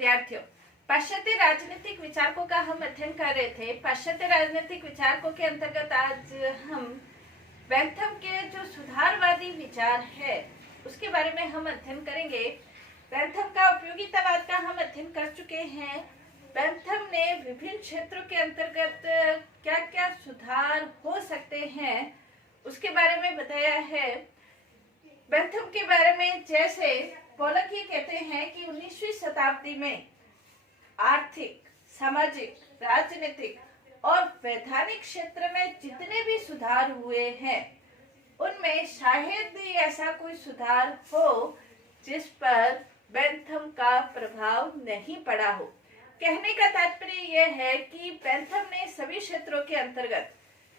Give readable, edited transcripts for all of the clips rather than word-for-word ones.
विद्यार्थियों, पाश्चात्य राजनीतिक विचारकों का हम अध्ययन कर रहे थे। पाश्चात्य राजनीतिक विचारकों के अंतर्गत आज हम बेंथम के जो सुधारवादी विचार है उसके बारे में हम अध्ययन करेंगे। बेंथम का उपयोगितावाद का हम अध्ययन कर चुके हैं। बेंथम ने विभिन्न क्षेत्रों के अंतर्गत क्या क्या सुधार हो सकते हैं उसके बारे में बताया है। बेंथम के बारे में जैसे पोलक ये कहते हैं कि 19वीं शताब्दी में आर्थिक, सामाजिक, राजनीतिक और वैधानिक क्षेत्र में जितने भी सुधार हुए हैं उनमें शायद ही ऐसा कोई सुधार हो जिस पर बेंथम का प्रभाव नहीं पड़ा हो। कहने का तात्पर्य यह है कि बेंथम ने सभी क्षेत्रों के अंतर्गत,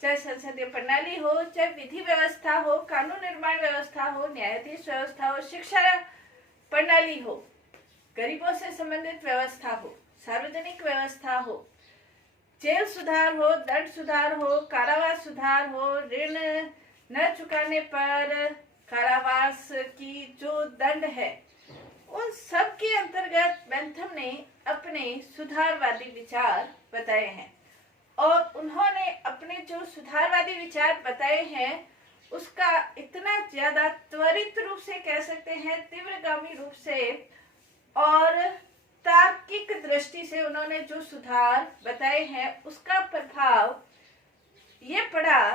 चाहे संसदीय प्रणाली हो, चाहे विधि व्यवस्था हो, कानून निर्माण व्यवस्था हो, न्यायाधीश व्यवस्था हो, शिक्षा प्रणाली हो, गरीबों से संबंधित व्यवस्था हो, सार्वजनिक व्यवस्था हो, जेल सुधार हो, दंड सुधार हो, कारावास सुधार हो, ऋण न चुकाने पर कारावास की जो दंड है, उन सब के अंतर्गत बेंथम ने अपने सुधारवादी विचार बताए हैं। और उन्होंने अपने जो सुधारवादी विचार बताए हैं उसका इतना ज्यादा त्वरित रूप से कह सकते हैं, तीव्रगामी रूप से और तार्किक दृष्टि से उन्होंने जो सुधार बताए हैं उसका प्रभाव ये पड़ा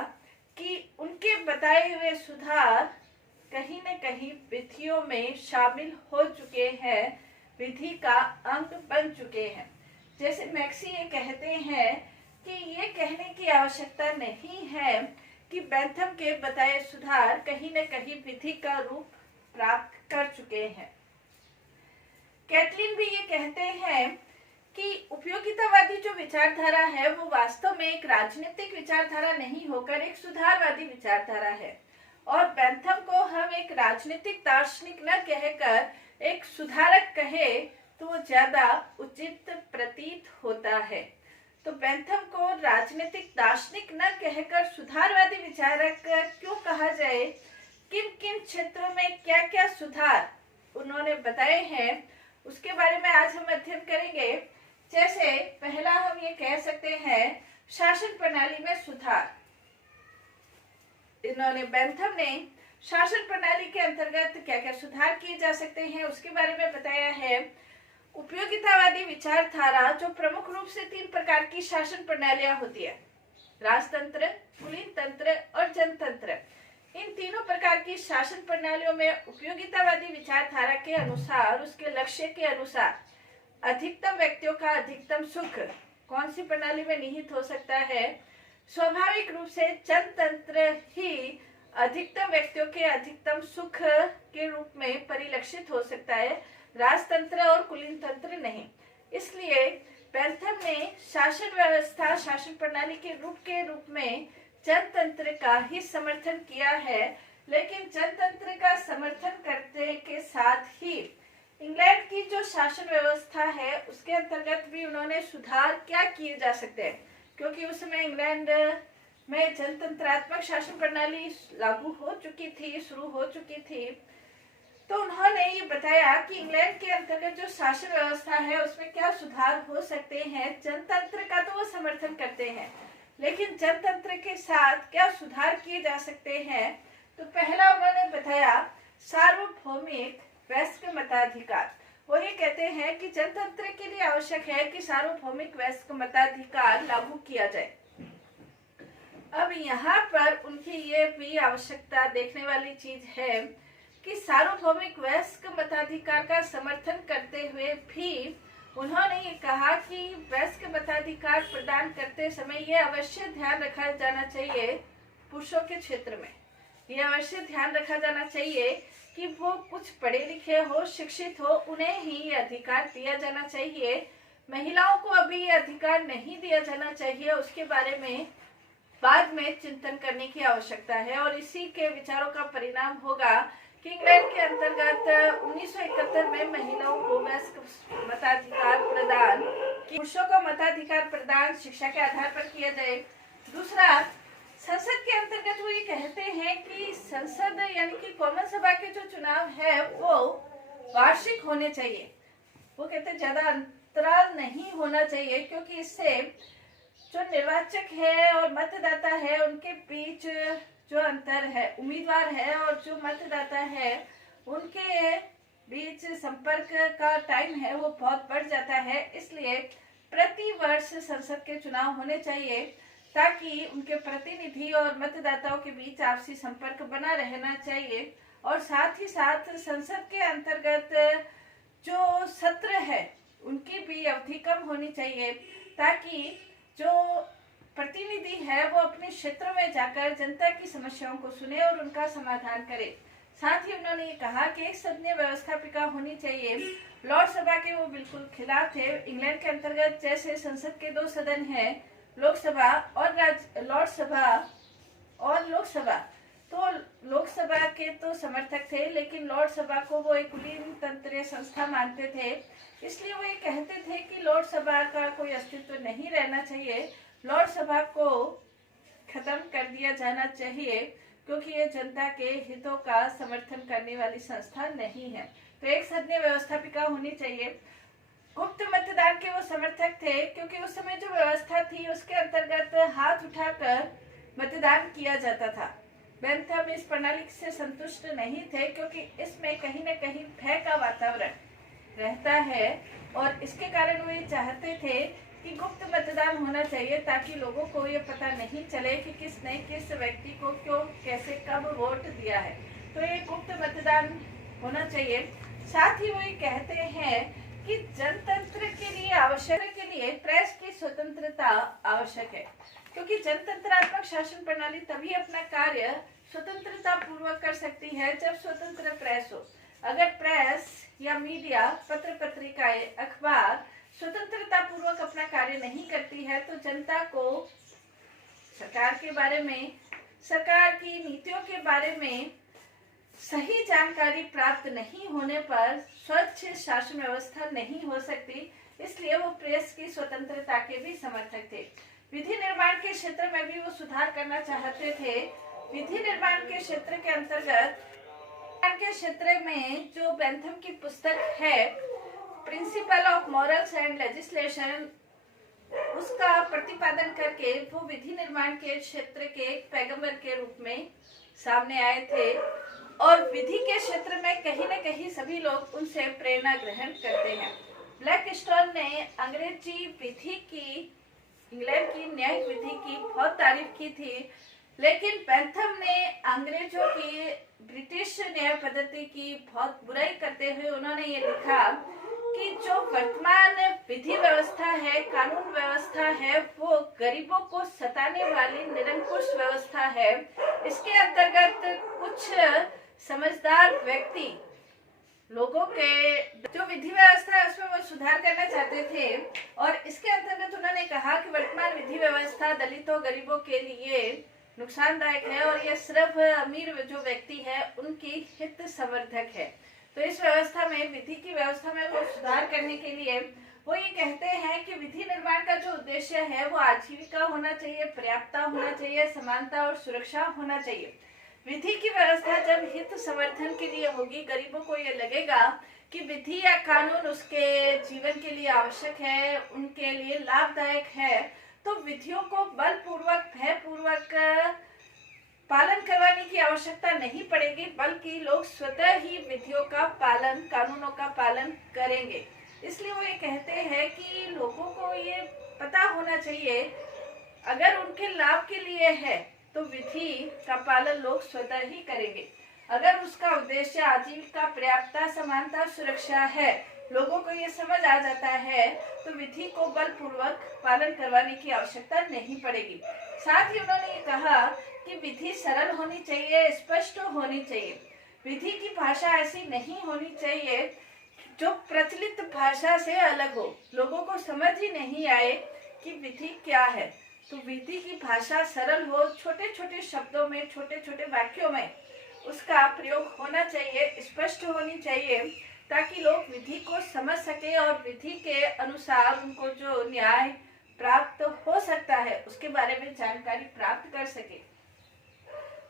कि उनके बताए हुए सुधार कहीं न कहीं विधियों में शामिल हो चुके हैं, विधि का अंग बन चुके हैं। जैसे मैक्सी ये कहते हैं कि ये कहने की आवश्यकता नहीं है कि बेंथम के बताए सुधार कहीं न कहीं विधि का रूप प्राप्त कर चुके हैं। कैटलिन भी ये कहते हैं कि उपयोगितावादी जो विचारधारा है वो वास्तव में एक राजनीतिक विचारधारा नहीं होकर एक सुधारवादी विचारधारा है, और बेंथम को हम एक राजनीतिक दार्शनिक न कहकर एक सुधारक कहे तो वो ज्यादा उचित प्रतीत होता है। तो बेंथम को राजनीतिक दार्शनिक न कहकर सुधारवादी विचारक क्यों कहा जाए, किन किन क्षेत्रों में क्या क्या सुधार उन्होंने बताए हैं उसके बारे में आज हम अध्ययन करेंगे। जैसे पहला हम ये कह सकते हैं शासन प्रणाली में सुधार। इन्होंने बेंथम ने शासन प्रणाली के अंतर्गत क्या क्या सुधार किए जा सकते हैं उसके बारे में बताया है। उपयोगितावादी विचारधारा जो प्रमुख रूप से 3 प्रकार की शासन प्रणालियां होती है, राजतंत्र, कुलीन तंत्र और जनतंत्र। इन तीनों प्रकार की शासन प्रणालियों में उपयोगितावादी विचारधारा के अनुसार, उसके लक्ष्य के अनुसार अधिकतम व्यक्तियों का अधिकतम सुख कौन सी प्रणाली में निहित हो सकता है? स्वाभाविक रूप से जनतंत्र ही अधिकतम व्यक्तियों के अधिकतम सुख के रूप में परिलक्षित हो सकता है, राजतंत्र और कुलीन तंत्र नहीं। इसलिए बेंथम ने शासन व्यवस्था, शासन प्रणाली के रूप में जनतंत्र का ही समर्थन किया है। लेकिन जनतंत्र का समर्थन करने के साथ ही इंग्लैंड की जो शासन व्यवस्था है उसके अंतर्गत भी उन्होंने सुधार क्या किए जा सकते हैं, क्योंकि उस समय इंग्लैंड में जनतंत्रात्मक शासन प्रणाली लागू हो चुकी थी, शुरू हो चुकी थी। तो उन्होंने ये बताया कि इंग्लैंड के अंतर्गत जो शासन व्यवस्था है उसमें क्या सुधार हो सकते हैं। जनतंत्र का तो वो समर्थन करते हैं, लेकिन जनतंत्र के साथ क्या सुधार किए जा सकते हैं। तो पहला उन्होंने बताया सार्वभौमिक वयस्क मताधिकार। वो ये कहते हैं कि जनतंत्र के लिए आवश्यक है कि सार्वभौमिक वयस्क मताधिकार लागू किया जाए। अब यहाँ पर उनकी ये भी आवश्यकता देखने वाली चीज है कि सार्वभौमिक वयस्क मताधिकार का समर्थन करते हुए भी उन्होंने ये कहा कि वयस्क मताधिकार प्रदान करते समय ये अवश्य ध्यान रखा जाना चाहिए, पुरुषों के क्षेत्र में ये अवश्य ध्यान रखा जाना चाहिए कि वो कुछ पढ़े लिखे हो, शिक्षित हो, उन्हें ही ये अधिकार दिया जाना चाहिए। महिलाओं को अभी ये अधिकार नहीं दिया जाना चाहिए, उसके बारे में बाद में चिंतन करने की आवश्यकता है। और इसी के विचारों का परिणाम होगा कि इंग्लैंड के अंतर्गत 1971 में महिलाओं को वयस्क मताधिकार प्रदान, पुरुषों को मताधिकार प्रदान शिक्षा के आधार पर किया जाए। दूसरा, संसद के अंतर्गत वो ये कहते हैं कि संसद यानी कि कॉमन सभा के जो चुनाव है वो वार्षिक होने चाहिए। वो कहते हैं ज्यादा अंतराल नहीं होना चाहिए, क्योंकि इससे जो निर्वाचक है और मतदाता है उनके बीच जो अंतर है, उम्मीदवार है और जो मतदाता है उनके बीच संपर्क का टाइम है वो बहुत बढ़ जाता है। इसलिए प्रति वर्ष संसद के चुनाव होने चाहिए ताकि उनके प्रतिनिधि और मतदाताओं के बीच आपसी संपर्क बना रहना चाहिए। और साथ ही साथ संसद के अंतर्गत जो सत्र है उनकी भी अवधि कम होनी चाहिए, ताकि जो प्रतिनिधि है वो अपने क्षेत्र में जाकर जनता की समस्याओं को सुने और उनका समाधान करे। साथ ही उन्होंने ये कहा कि एक सदनीय व्यवस्थापिका होनी चाहिए। लॉर्ड सभा के वो बिल्कुल खिलाफ थे। इंग्लैंड के अंतर्गत जैसे संसद के 2 सदन हैं, लोकसभा और लॉर्ड सभा और लोकसभा, तो लोकसभा के तो समर्थक थे, लेकिन लॉर्ड सभा को वो एक कुलीन तंत्रीय संस्था मानते थे। इसलिए वो ये कहते थे कि लॉर्ड सभा का कोई अस्तित्व नहीं रहना चाहिए, लॉर्ड सभा को खत्म कर दिया जाना चाहिए, क्योंकि ये जनता के हितों का समर्थन करने वाली संस्था नहीं है। तो एक सदनीय व्यवस्थापिका होनी चाहिए। गुप्त मतदान के वो समर्थक थे, क्योंकि उस समय जो व्यवस्था थी उसके अंतर्गत हाथ उठाकर मतदान किया जाता था। बेंथम इस प्रणाली से संतुष्ट नहीं थे, क्योंकि इसमें कहीं न कहीं भय का वातावरण रहता है और इसके कारण वो ये चाहते थे कि गुप्त मतदान होना चाहिए, ताकि लोगों को ये पता नहीं चले कि किसने किस व्यक्ति को क्यों, कैसे, कब वोट दिया है। तो ये गुप्त मतदान होना चाहिए। साथ ही वो ये कहते हैं कि जनतंत्र के लिए प्रेस की स्वतंत्रता आवश्यक है, क्योंकि जनतंत्रात्मक शासन प्रणाली तभी अपना कार्य स्वतंत्रता पूर्वक कर सकती है जब स्वतंत्र प्रेस हो। अगर प्रेस या मीडिया, पत्र पत्रिकाएं, अखबार स्वतंत्रता पूर्वक अपना कार्य नहीं करती है तो जनता को सरकार के बारे में, सरकार की नीतियों के बारे में सही जानकारी प्राप्त नहीं होने पर स्वच्छ शासन व्यवस्था नहीं हो सकती। इसलिए वो प्रेस की स्वतंत्रता के भी समर्थक थे। विधि निर्माण के क्षेत्र में भी वो सुधार करना चाहते थे। विधि निर्माण के क्षेत्र के अंतर्गत के क्षेत्र में जो बेंथम की पुस्तक है principle of morals and legislation, उसका प्रतिपादन करके वो विधि निर्माण के क्षेत्र के पैगंबर के रूप में सामने आए थे और विधि के क्षेत्र में कहीं न कहीं सभी लोग उनसे प्रेरणा ग्रहण करते हैं। ब्लैकस्टोन ने अंग्रेजी विधि की, इंग्लैंड की न्यायिक विधि की बहुत तारीफ की थी, लेकिन बेंथम ने अंग्रेजों की ब्रिटिश न्याय पद्धति की बहुत बुराई करते हुए उन्होंने ये लिखा कि जो वर्तमान विधि व्यवस्था है, कानून व्यवस्था है, वो गरीबों को सताने वाली निरंकुश व्यवस्था है। इसके अंतर्गत कुछ समझदार व्यक्ति लोगों के जो विधि व्यवस्था है उसमें वो सुधार करना चाहते थे और इसके अंतर्गत उन्होंने कहा कि वर्तमान विधि व्यवस्था दलितों, गरीबों के लिए नुकसानदायक है और यह सिर्फ अमीर जो व्यक्ति है उनकी हित संवर्धक है। तो इस व्यवस्था में, विधि की व्यवस्था में वो सुधार करने के लिए वो ये कहते हैं कि विधि निर्माण का जो उद्देश्य है वो आजीविका होना चाहिए, पर्याप्तता होना चाहिए, समानता और सुरक्षा होना चाहिए। विधि की व्यवस्था जब हित संवर्धन के लिए होगी, गरीबों को ये लगेगा कि विधि या कानून उसके जीवन के लिए आवश्यक है, उनके लिए लाभदायक है, तो विधियों को बलपूर्वक, भयपूर्वक पालन करवाने की आवश्यकता नहीं पड़ेगी, बल्कि लोग स्वतः ही विधियों का पालन, कानूनों का पालन करेंगे। इसलिए वो ये कहते हैं कि लोगों को ये पता होना चाहिए, अगर उनके लाभ के लिए है तो विधि का पालन लोग स्वतः ही करेंगे। अगर उसका उद्देश्य आजीविका, पर्याप्तता, समानता, सुरक्षा है, लोगों को ये समझ आ जाता है, तो विधि को बलपूर्वक पालन करवाने की आवश्यकता नहीं पड़ेगी। साथ ही उन्होंने ये कहा कि विधि सरल होनी चाहिए, स्पष्ट होनी चाहिए। विधि की भाषा ऐसी नहीं होनी चाहिए जो प्रचलित भाषा से अलग हो, लोगों को समझ ही नहीं आए कि विधि क्या है। तो विधि की भाषा सरल हो, छोटे छोटे शब्दों में, छोटे छोटे वाक्यों में उसका प्रयोग होना चाहिए, स्पष्ट होनी चाहिए, ताकि लोग विधि को समझ सके और विधि के अनुसार उनको जो न्याय प्राप्त हो सकता है उसके बारे में जानकारी प्राप्त कर सके।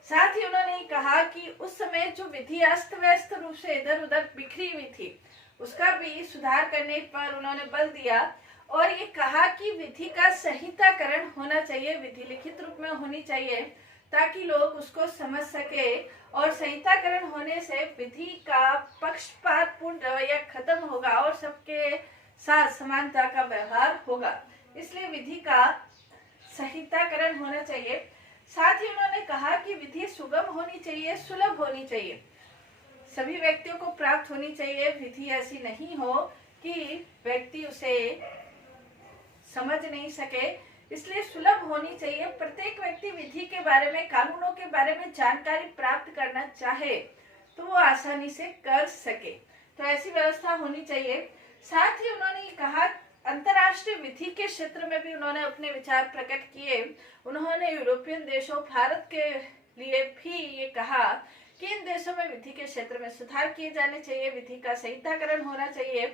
साथ ही उन्होंने कहा कि उस समय जो विधि अस्त व्यस्त रूप से इधर उधर बिखरी हुई थी, उसका भी सुधार करने पर उन्होंने बल दिया और ये कहा कि विधि का संहिताकरण होना चाहिए, विधि लिखित रूप में होनी चाहिए ताकि लोग उसको समझ सके और संहिताकरण होने से विधि का पक्षपातपूर्ण रवैया खत्म होगा और सबके साथ समानता का व्यवहार होगा। इसलिए विधि का संहिताकरण होना चाहिए। साथ ही उन्होंने कहा कि विधि सुगम होनी चाहिए, सुलभ होनी चाहिए, सभी व्यक्तियों को प्राप्त होनी चाहिए। विधि ऐसी नहीं हो कि व्यक्ति उसे समझ नहीं सके, इसलिए सुलभ होनी चाहिए। प्रत्येक व्यक्ति विधि के बारे में, कानूनों के बारे में जानकारी प्राप्त करना चाहे तो वो आसानी से कर सके, तो ऐसी व्यवस्था होनी चाहिए। साथ ही उन्होंने कहा, अंतर्राष्ट्रीय विधि के क्षेत्र में भी उन्होंने अपने विचार प्रकट किए। उन्होंने यूरोपियन देशों, भारत के लिए भी ये कहा कि इन देशों में विधि के क्षेत्र में सुधार किए जाने चाहिए, विधि का संहिताकरण होना चाहिए।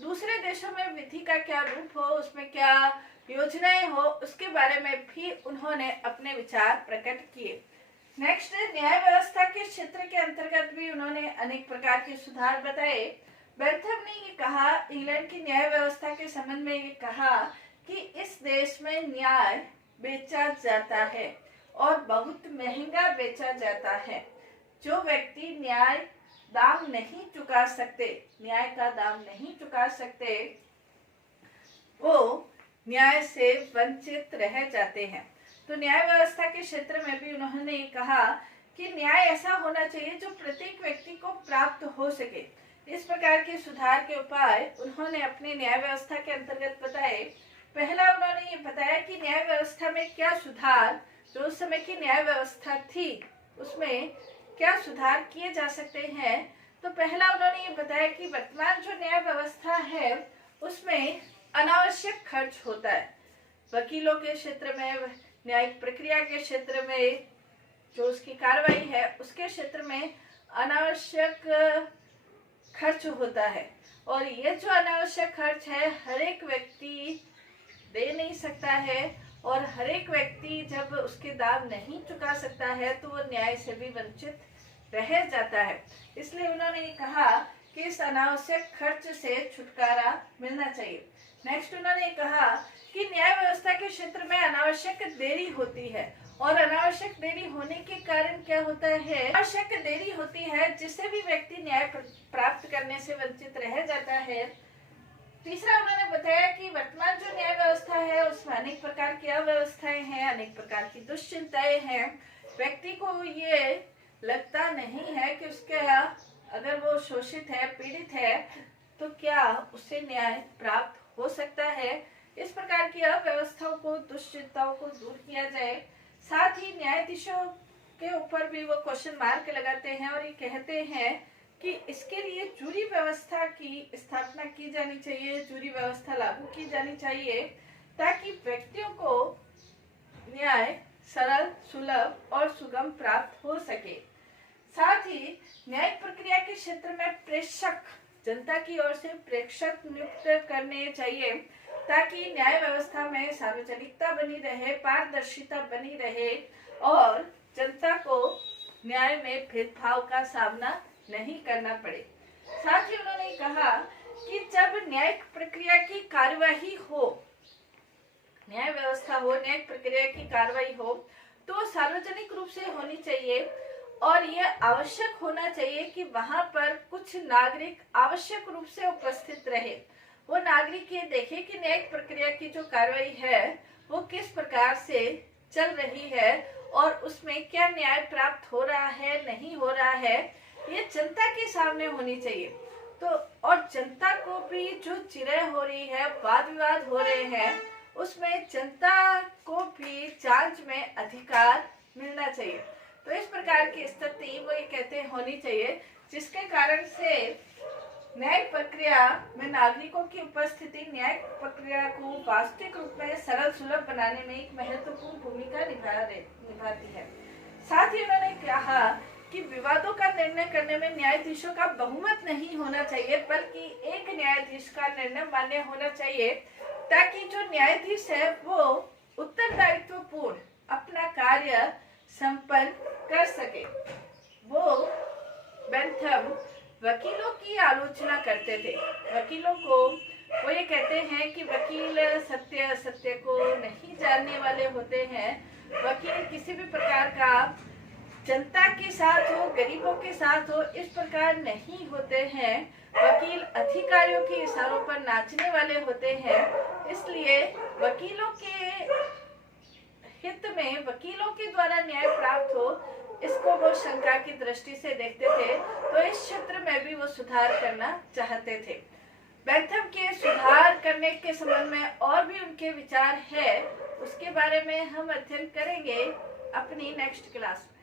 दूसरे देशों में विधि का क्या रूप हो, उसमें क्या योजनाएं हो, उसके बारे में भी उन्होंने अपने विचार प्रकट किए। नेक्स्ट, न्याय व्यवस्था के क्षेत्र के अंतर्गत भी उन्होंने अनेक प्रकार के सुधार बताए। बेंथम ने ये कहा, इंग्लैंड की न्याय व्यवस्था के संबंध में ये कहा कि इस देश में न्याय बेचा जाता है और बहुत महंगा बेचा जाता है। जो व्यक्ति न्याय दाम नहीं चुका सकते, न्याय का दाम नहीं चुका सकते, वो न्याय से वंचित रह जाते हैं। तो न्याय व्यवस्था के क्षेत्र में भी उन्होंने ये कहा कि न्याय ऐसा होना चाहिए जो प्रत्येक व्यक्ति को प्राप्त हो सके। इस प्रकार के सुधार के उपाय उन्होंने अपने न्याय व्यवस्था के अंतर्गत बताए। पहला, उन्होंने ये बताया कि न्याय व्यवस्था में क्या सुधार, जो उस समय की न्याय व्यवस्था थी उसमें क्या सुधार किए जा सकते हैं। तो पहला उन्होंने ये बताया कि वर्तमान जो न्याय व्यवस्था है उसमें अनावश्यक खर्च होता है। वकीलों के क्षेत्र में, न्यायिक प्रक्रिया के क्षेत्र में, जो उसकी कार्रवाई है उसके क्षेत्र में अनावश्यक खर्च होता है और ये जो अनावश्यक खर्च है हर एक व्यक्ति दे नहीं सकता है और हर एक व्यक्ति जब उसके दाम नहीं चुका सकता है तो वो न्याय से भी वंचित रह जाता है। इसलिए उन्होंने ये कहा कि इस अनावश्यक खर्च से छुटकारा मिलना चाहिए। नेक्स्ट, उन्होंने कहा कि न्याय व्यवस्था के क्षेत्र में अनावश्यक देरी होती है और अनावश्यक देरी होने के कारण क्या होता है, अनावश्यक देरी होती है जिससे भी व्यक्ति न्याय प्राप्त करने से वंचित रह जाता है। तीसरा, उन्होंने बताया कि वर्तमान जो न्याय व्यवस्था है उसमें अनेक प्रकार की अव्यवस्थाएं हैं, अनेक प्रकार की दुश्चिंताएं हैं। व्यक्ति को ये लगता नहीं है कि उसके अगर वो शोषित है, पीड़ित है, तो क्या उससे न्याय प्राप्त हो सकता है। इस प्रकार की अव्यवस्थाओं को, दुश्चिंताओं को दूर किया जाए। साथ ही न्यायाधीशों के ऊपर भी वो क्वेश्चन मार्क लगाते हैं और ये कहते हैं कि इसके लिए जूरी व्यवस्था की स्थापना की जानी चाहिए, जूरी व्यवस्था लागू की जानी चाहिए ताकि व्यक्तियों को न्याय सरल, सुलभ और सुगम प्राप्त हो सके। साथ ही न्यायिक प्रक्रिया के क्षेत्र में प्रेषक, जनता की ओर से प्रेषक नियुक्त करने चाहिए ताकि न्याय व्यवस्था में सार्वजनिकता बनी रहे, पारदर्शिता बनी रहे और जनता को न्याय में भेदभाव का सामना नहीं करना पड़े। साथ ही उन्होंने कहा कि जब न्यायिक प्रक्रिया की कार्यवाही हो, न्याय व्यवस्था हो, न्यायिक प्रक्रिया की कार्रवाई हो तो सार्वजनिक रूप से होनी चाहिए और यह आवश्यक होना चाहिए कि वहां पर कुछ नागरिक आवश्यक रूप से उपस्थित रहे। वो नागरिक ये देखे कि न्यायिक प्रक्रिया की जो कार्रवाई है वो किस प्रकार से चल रही है और उसमें क्या न्याय प्राप्त हो रहा है, नहीं हो रहा है, ये जनता के सामने होनी चाहिए। तो और जनता को भी जो चिरे हो रही है, वाद विवाद हो रहे हैं, उसमें जनता को भी जांच में अधिकार मिलना चाहिए। तो इस प्रकार की स्थिति वो ये कहते हैं होनी चाहिए जिसके कारण से न्यायिक प्रक्रिया में नागरिकों की उपस्थिति न्यायिक प्रक्रिया को वास्तविक रूप में सरल, सुलभ बनाने में एक महत्वपूर्ण भूमिका निभाती है। साथ ही उन्होंने कहा कि विवादों का निर्णय करने में न्यायाधीशों का बहुमत नहीं होना चाहिए बल्कि एक न्यायाधीश का निर्णय मान्य होना चाहिए ताकि जो न्यायाधीश है वो उत्तरदायित्वपूर्ण अपना कार्य संपन्न कर सके। वो बेंथम वकीलों की आलोचना करते थे। वकीलों को वो ये कहते हैं कि वकील सत्य असत्य को नहीं जानने वाले होते हैं। वकील किसी भी प्रकार का जनता के साथ हो, गरीबों के साथ हो, इस प्रकार नहीं होते हैं। वकील अधिकारियों के इशारों पर नाचने वाले होते हैं। इसलिए वकीलों के हित में, वकीलों के द्वारा न्याय प्राप्त हो, इसको वो शंका की दृष्टि से देखते थे। तो इस क्षेत्र में भी वो सुधार करना चाहते थे। बैंथम के सुधार करने के संबंध में और भी उनके विचार है, उसके बारे में हम अध्ययन करेंगे अपनी नेक्स्ट क्लास में।